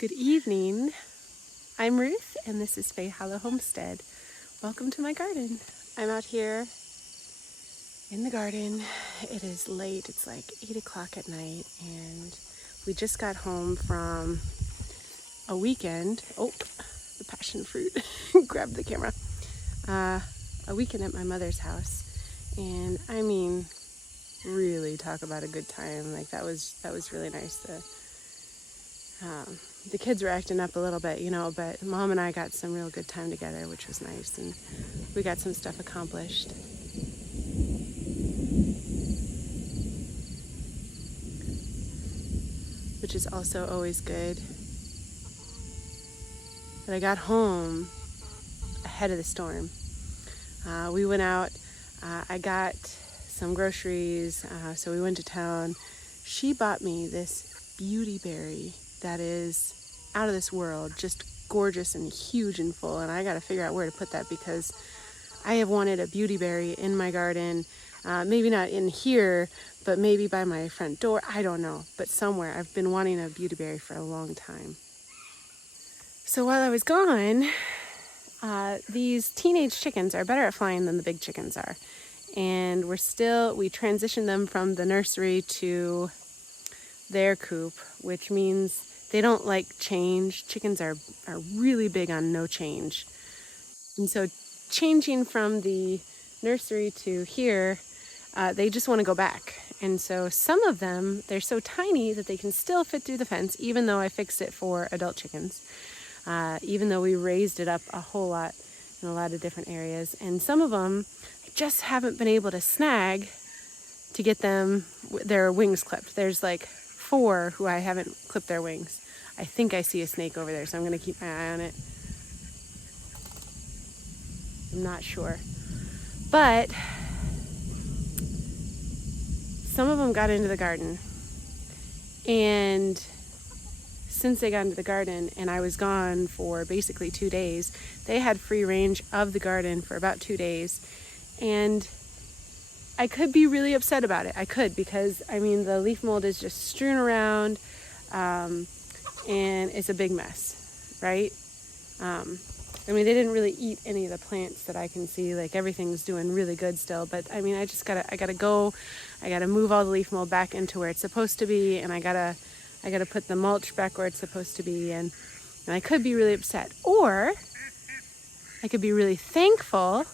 Good evening. I'm Ruth, and this is Fae Hollow Homestead. Welcome to my garden. I'm out here in the garden. It is late. It's like 8 o'clock at night, and we just got home from a weekend. Oh, the passion fruit grabbed the camera. A weekend at my mother's house, and I mean, really talk about a good time. Like that was really nice. The kids were acting up a little bit, but Mom and I got some real good time together, which was nice, and we got some stuff accomplished. Which is also always good. But I got home ahead of the storm. We went out, I got some groceries, so we went to town. She bought me this beauty berry that is out of this world, just gorgeous and huge and full, and I got to figure out where to put that because I have wanted a beauty berry in my garden, maybe not in here, but maybe by my front door, I don't know, but somewhere. I've been wanting a beauty berry for a long time. So while I was gone, these teenage chickens are better at flying than the big chickens are, and we transitioned them from the nursery to their coop, which means they don't like change. Chickens are really big on no change. And so changing from the nursery to here, they just want to go back. And so some of them, they're so tiny that they can still fit through the fence, even though I fixed it for adult chickens, even though we raised it up a whole lot in a lot of different areas. And some of them I just haven't been able to snag to get their wings clipped. There's like 4 who I haven't clipped their wings. I think I see a snake over there, so I'm going to keep my eye on it. I'm not sure. But some of them got into the garden. And since they got into the garden and I was gone for basically 2 days, they had free range of the garden for about 2 days. And I could be really upset about it. I could, because I mean the leaf mold is just strewn around, and it's a big mess, right? I mean they didn't really eat any of the plants that I can see. Like everything's doing really good still, but I mean I gotta move all the leaf mold back into where it's supposed to be, and I gotta put the mulch back where it's supposed to be, and I could be really upset, or I could be really thankful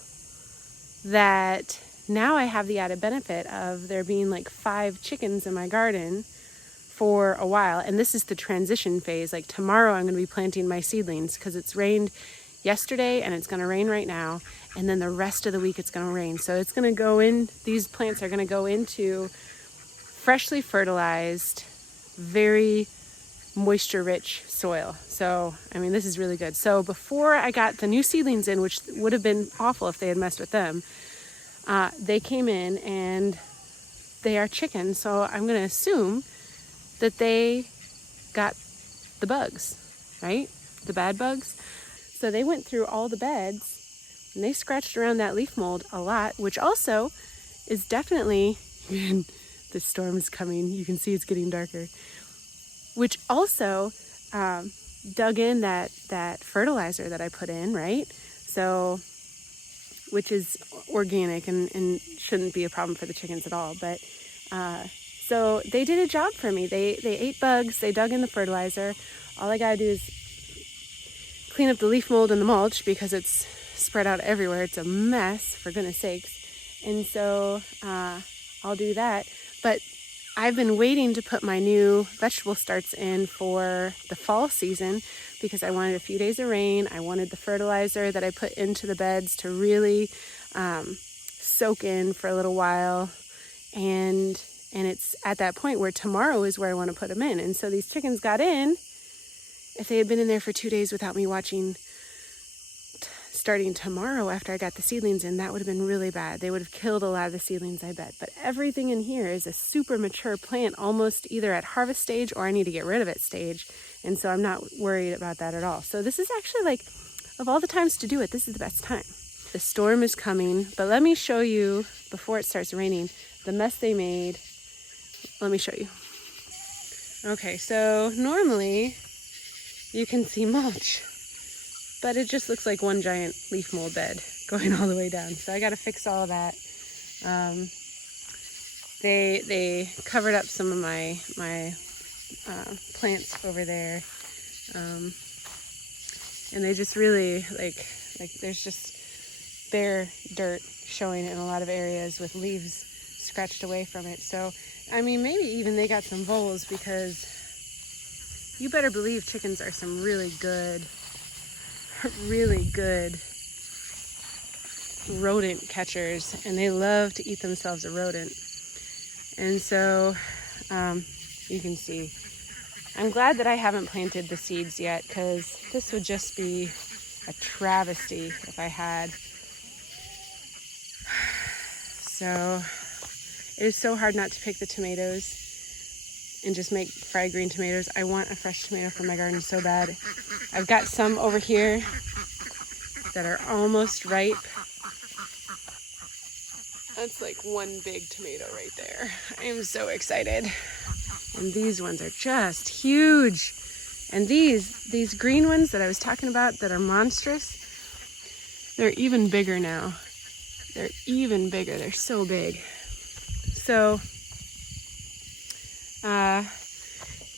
that now I have the added benefit of there being like 5 chickens in my garden for a while. And this is the transition phase. Like tomorrow I'm going to be planting my seedlings because it's rained yesterday and it's going to rain right now. And then the rest of the week it's going to rain. So it's going to go in, these plants are going to go into freshly fertilized, very moisture rich soil. So, I mean, this is really good. So before I got the new seedlings in, which would have been awful if they had messed with them, they came in and they are chickens, so I'm going to assume that they got the bugs, right? The bad bugs. So they went through all the beds and they scratched around that leaf mold a lot, which also is definitely, the storm is coming, you can see it's getting darker, which also dug in that fertilizer that I put in, right? So, which is organic and shouldn't be a problem for the chickens at all. But so they did a job for me. They ate bugs, they dug in the fertilizer. All I gotta do is clean up the leaf mold and the mulch because it's spread out everywhere. It's a mess, for goodness sakes. And so I'll do that. But I've been waiting to put my new vegetable starts in for the fall season because I wanted a few days of rain. I wanted the fertilizer that I put into the beds to really soak in for a little while. And it's at that point where tomorrow is where I want to put them in. And so these chickens got in. If they had been in there for 2 days without me watching, starting tomorrow after I got the seedlings in, that would have been really bad. They would have killed a lot of the seedlings, I bet. But everything in here is a super mature plant, almost either at harvest stage or I need to get rid of it stage. And so I'm not worried about that at all. So this is actually, like, of all the times to do it, this is the best time. The storm is coming, but let me show you, before it starts raining, the mess they made. Let me show you. Okay, so normally you can see mulch. But it just looks like one giant leaf mold bed going all the way down. So I got to fix all of that. They covered up some of my plants over there, and they just really like there's just bare dirt showing in a lot of areas with leaves scratched away from it. So I mean, maybe even they got some voles, because you better believe chickens are some really good rodent catchers, and they love to eat themselves a rodent. And so you can see, I'm glad that I haven't planted the seeds yet, because this would just be a travesty if I had. So it is so hard not to pick the tomatoes and just make fried green tomatoes. I want a fresh tomato from my garden so bad. I've got some over here that are almost ripe. That's like one big tomato right there. I am so excited. And these ones are just huge. And these green ones that I was talking about that are monstrous, they're even bigger now. They're even bigger. They're so big. So,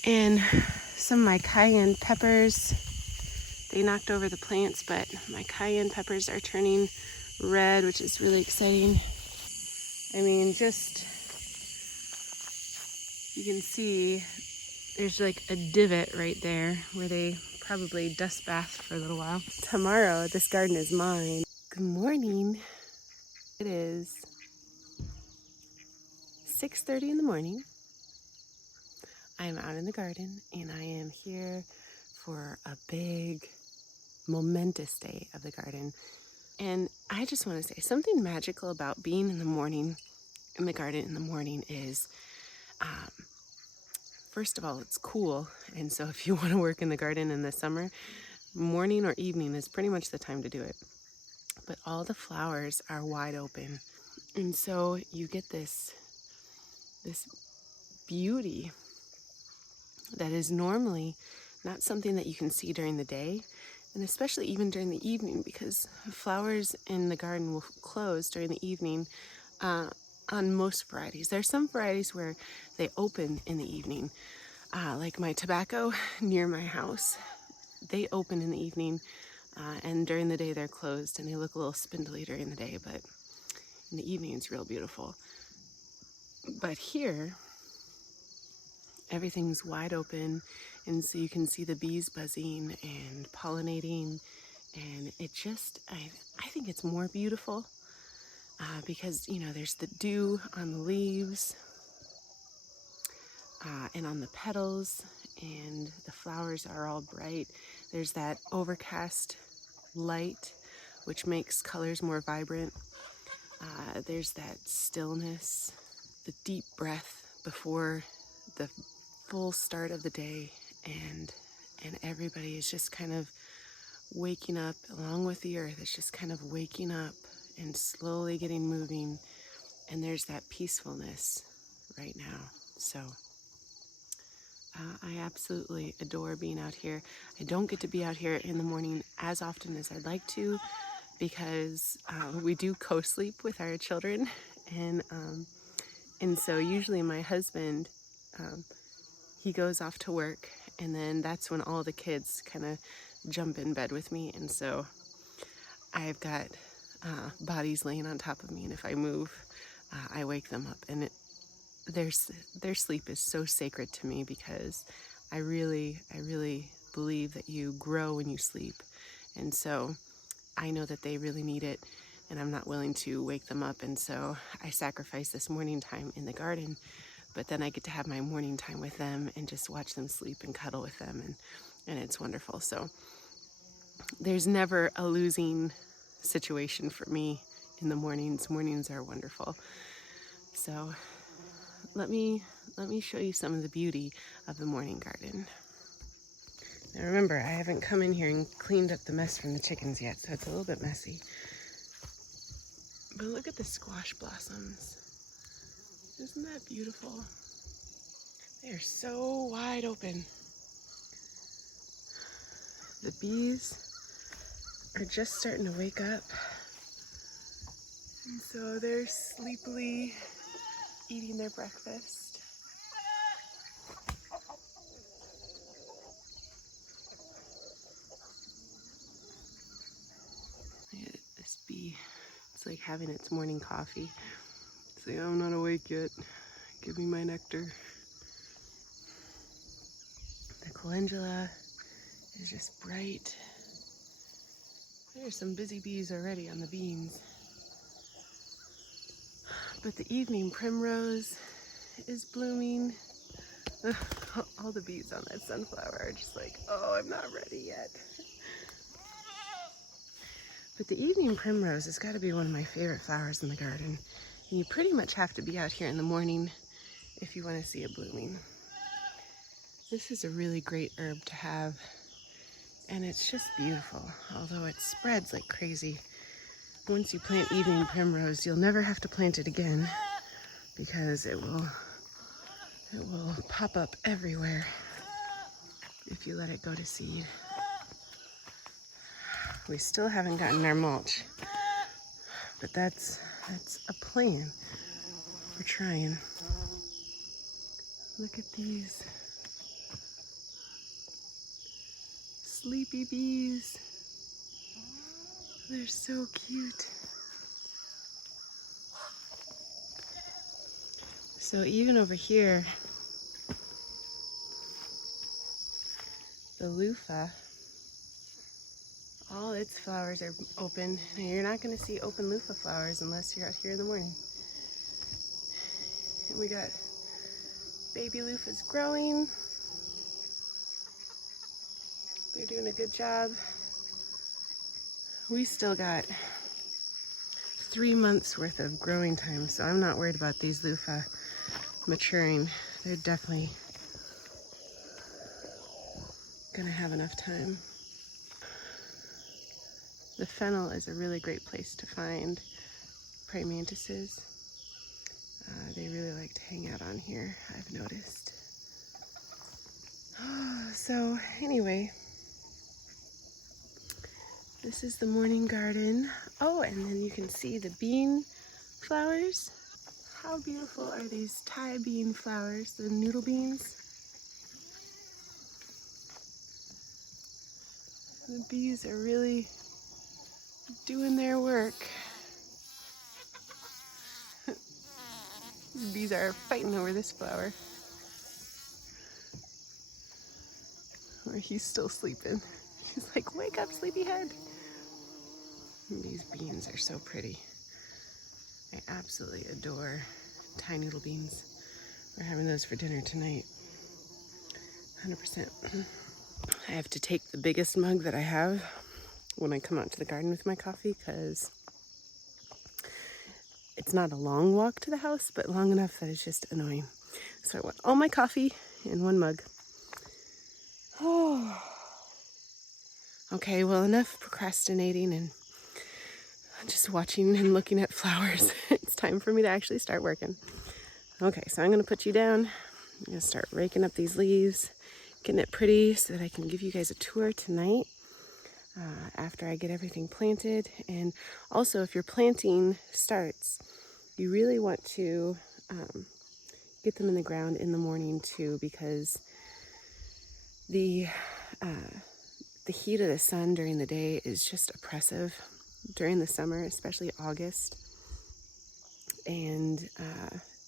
and some of my cayenne peppers, they knocked over the plants, but my cayenne peppers are turning red, which is really exciting. I mean, just, you can see there's like a divot right there where they probably dust bathed for a little while. Tomorrow, this garden is mine. Good morning. It is 6:30 in the morning. I'm out in the garden, and I am here for a big, momentous day of the garden. And I just want to say something magical about being in the morning, in the garden in the morning is, first of all, it's cool. And so if you want to work in the garden in the summer, morning or evening is pretty much the time to do it. But all the flowers are wide open. And so you get this beauty that is normally not something that you can see during the day, and especially even during the evening, because flowers in the garden will close during the evening on most varieties. There are some varieties where they open in the evening, like my tobacco near my house. They open in the evening, and during the day they're closed, and they look a little spindly during the day, but in the evening it's real beautiful. But here, everything's wide open, and so you can see the bees buzzing and pollinating, and it just, I think it's more beautiful because, you know, there's the dew on the leaves and on the petals, and the flowers are all bright. There's that overcast light, which makes colors more vibrant. There's that stillness, the deep breath before the full start of the day, and everybody is just kind of waking up along with the earth. It's just kind of waking up and slowly getting moving, and there's that peacefulness right now. So I absolutely adore being out here. I don't get to be out here in the morning as often as I'd like to, because we do co-sleep with our children, and so usually my husband, he goes off to work, and then that's when all the kids kind of jump in bed with me, and so I've got bodies laying on top of me, and if I move, I wake them up, and their sleep is so sacred to me, because I really believe that you grow when you sleep, and so I know that they really need it, and I'm not willing to wake them up, and so I sacrifice this morning time in the garden, but then I get to have my morning time with them and just watch them sleep and cuddle with them, and it's wonderful. So there's never a losing situation for me in the mornings. Mornings are wonderful. So let me show you some of the beauty of the morning garden. Now remember, I haven't come in here and cleaned up the mess from the chickens yet, so it's a little bit messy. But look at the squash blossoms. Isn't that beautiful? They are so wide open. The bees are just starting to wake up. And so they're sleepily eating their breakfast. Look at this bee. It's like having its morning coffee. It's like, I'm not awake yet. Give me my nectar. The calendula is just bright. There's some busy bees already on the beans. But the evening primrose is blooming. All the bees on that sunflower are just like, oh, I'm not ready yet. But the evening primrose has got to be one of my favorite flowers in the garden. And you pretty much have to be out here in the morning if you want to see it blooming. This is a really great herb to have, and it's just beautiful, although it spreads like crazy. Once you plant evening primrose, you'll never have to plant it again because it will pop up everywhere if you let it go to seed. We still haven't gotten our mulch, but that's a plan. We're trying. Look at these sleepy bees. They're so cute. So even over here, the loofah, all its flowers are open. And you're not going to see open loofah flowers unless you're out here in the morning. And we got baby loofahs growing. They're doing a good job. We still got 3 months worth of growing time, so I'm not worried about these loofah maturing. They're definitely gonna have enough time. The fennel is a really great place to find praying mantises. They really like to hang out on here, I've noticed. So anyway, this is the morning garden. Oh, and then you can see the bean flowers. How beautiful are these Thai bean flowers, the noodle beans? The bees are really doing their work. The bees are fighting over this flower. Or he's still sleeping. She's like, wake up, sleepyhead. These beans are so pretty. I absolutely adore Thai noodle beans. We're having those for dinner tonight. 100%. I have to take the biggest mug that I have when I come out to the garden with my coffee because it's not a long walk to the house, but long enough that it's just annoying. So I want all my coffee in one mug. Oh. Okay, well, enough procrastinating and just watching and looking at flowers. It's time for me to actually start working. Okay, so I'm going to put you down. I'm going to start raking up these leaves, getting it pretty so that I can give you guys a tour tonight after I get everything planted. And also, if your planting starts, you really want to get them in the ground in the morning too, because the heat of the sun during the day is just oppressive during the summer, especially August. And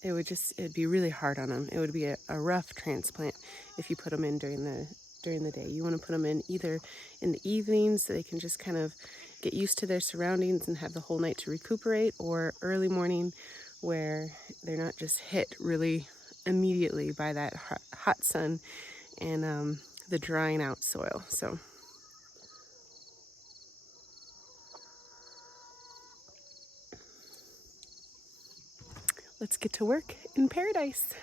it'd be really hard on them. It would be a rough transplant if you put them in during the day. You want to put them in either in the evenings so they can just kind of get used to their surroundings and have the whole night to recuperate, or early morning where they're not just hit really immediately by that hot sun and the drying out soil. So let's get to work in paradise.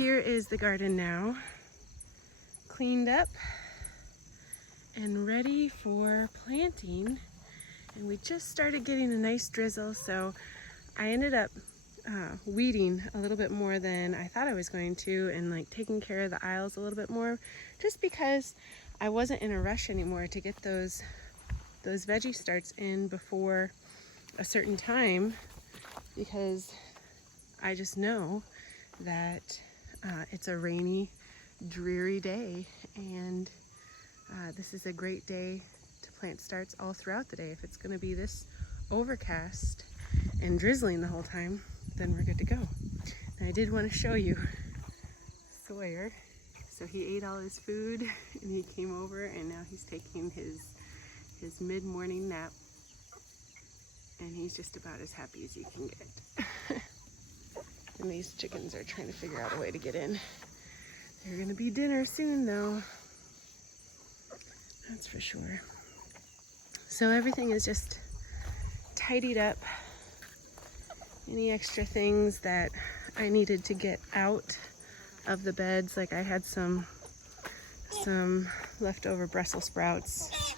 Here is the garden now, cleaned up and ready for planting. And we just started getting a nice drizzle, so I ended up weeding a little bit more than I thought I was going to, and like taking care of the aisles a little bit more, just because I wasn't in a rush anymore to get those veggie starts in before a certain time, because I just know that it's a rainy, dreary day, and this is a great day to plant starts all throughout the day. If it's going to be this overcast and drizzling the whole time, then we're good to go. And I did want to show you Sawyer. So he ate all his food and he came over, and now he's taking his mid-morning nap, and he's just about as happy as you can get. And these chickens are trying to figure out a way to get in. They're gonna be dinner soon though, that's for sure. So everything is just tidied up. Any extra things that I needed to get out of the beds, like I had some leftover Brussels sprouts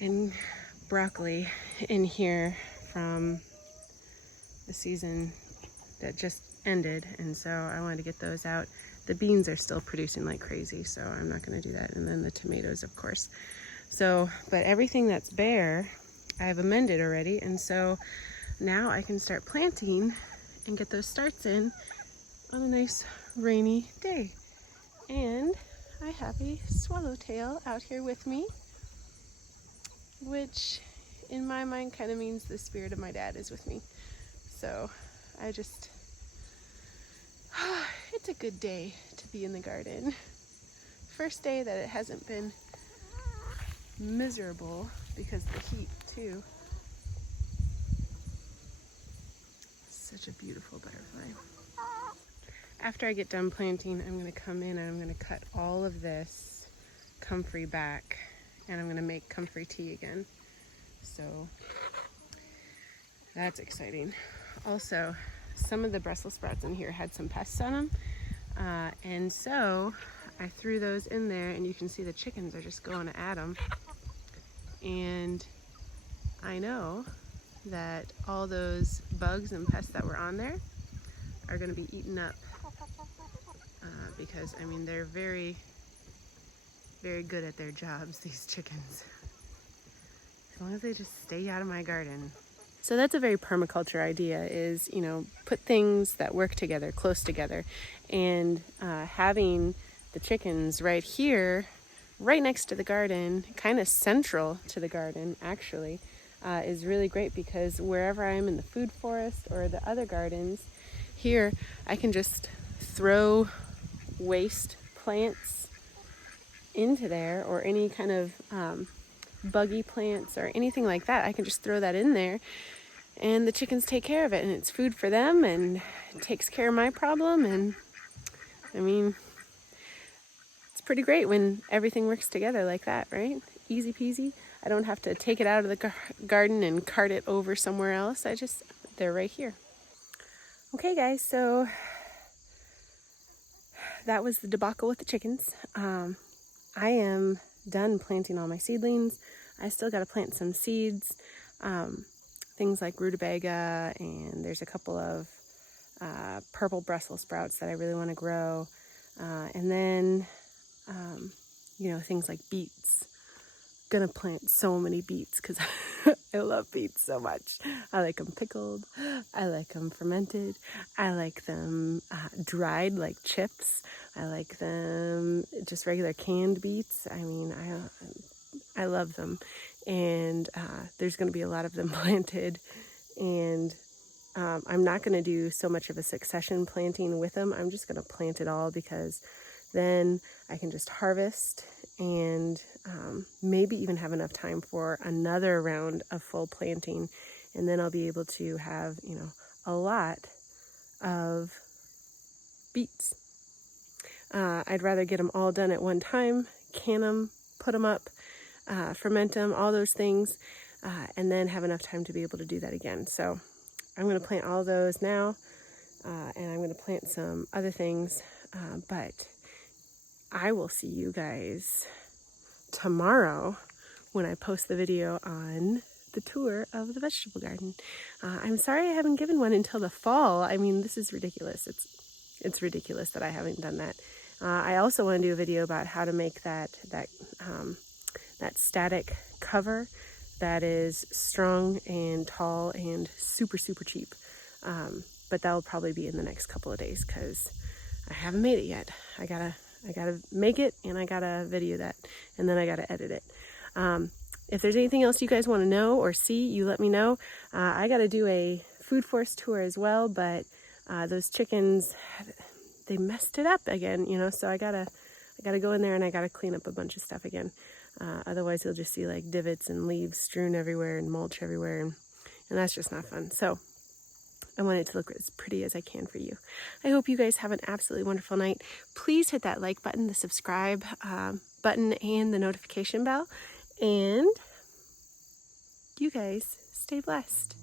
and broccoli in here from the season that just ended, and so I wanted to get those out. The beans are still producing like crazy, so I'm not going to do that. And then the tomatoes, of course. So, but everything that's bare, I've amended already, and so now I can start planting and get those starts in on a nice rainy day. And I have a swallowtail out here with me, which in my mind kind of means the spirit of my dad is with me. So I just, it's a good day to be in the garden. First day that it hasn't been miserable because of the heat too. Such a beautiful butterfly. After I get done planting, I'm going to come in and I'm going to cut all of this comfrey back, and I'm going to make comfrey tea again. So that's exciting. Also, some of the Brussels sprouts in here had some pests on them, and so I threw those in there, and you can see the chickens are just going at them. And I know that all those bugs and pests that were on there are going to be eaten up, because I mean they're very, very good at their jobs, these chickens. As long as they just stay out of my garden. So that's a very permaculture idea, is, you know, put things that work together, close together. And having the chickens right here, right next to the garden, kind of central to the garden actually, is really great, because wherever I am in the food forest or the other gardens, here I can just throw waste plants into there, or any kind of buggy plants or anything like that. I can just throw that in there, and the chickens take care of it, and it's food for them, and it takes care of my problem. And I mean, it's pretty great when everything works together like that, right? Easy peasy. I don't have to take it out of the garden and cart it over somewhere else. They're right here. Okay guys, so that was the debacle with the chickens. I am done planting all my seedlings. I still got to plant some seeds, things like rutabaga, and there's a couple of purple Brussels sprouts that I really want to grow. And then, you know, things like beets. Gonna plant so many beets because I love beets so much. I like them pickled, I like them fermented, I like them dried like chips, I like them just regular canned beets. I mean, I love them, and there's gonna be a lot of them planted, and I'm not gonna do so much of a succession planting with them. I'm just gonna plant it all, because then I can just harvest and maybe even have enough time for another round of full planting, and then I'll be able to have, you know, a lot of beets. I'd rather get them all done at one time, can them, put them up, ferment them, all those things, and then have enough time to be able to do that again. So I'm going to plant all those now. and I'm going to plant some other things, but I will see you guys tomorrow when I post the video on the tour of the vegetable garden. I'm sorry I haven't given one until the fall. I mean, this is ridiculous. It's ridiculous that I haven't done that. I also want to do a video about how to make that static cover that is strong and tall and super cheap. But that'll probably be in the next couple of days because I haven't made it yet. I gotta make it, and I gotta video that, and then I gotta edit it. If there's anything else you guys want to know or see, you let me know. I gotta do a food forest tour as well, but those chickens, they messed it up again, you know, so I gotta go in there and I gotta clean up a bunch of stuff again. Otherwise you'll just see like divots and leaves strewn everywhere and mulch everywhere, and that's just not fun. So I want it to look as pretty as I can for you. I hope you guys have an absolutely wonderful night. Please hit that like button, the subscribe button, and the notification bell. And you guys stay blessed.